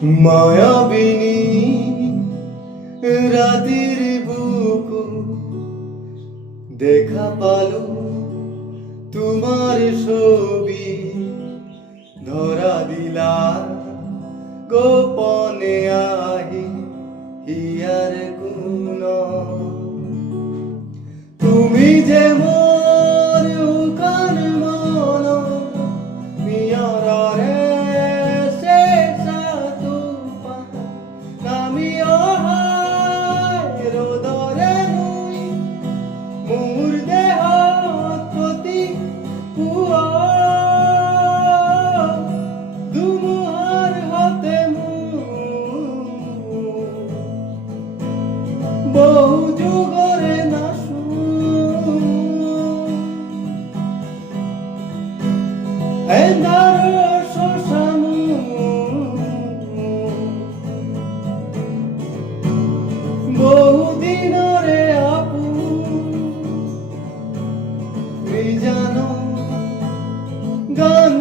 মায়াবিনী রাতের বুকু দেখা পালো তোমার ছবি ধরা দিলা গোপনে আহি হিয়ার গুণ তুমি যে মোর উকান মন মিয়রে শেষ তুপা নামি অহায় রোদরে নুই মুর দেহ প্রতি পুয়া দুমুহার হতে বহু যুগরে নাশু এন্দার শশানু বহু দিনরে আপু জানো গান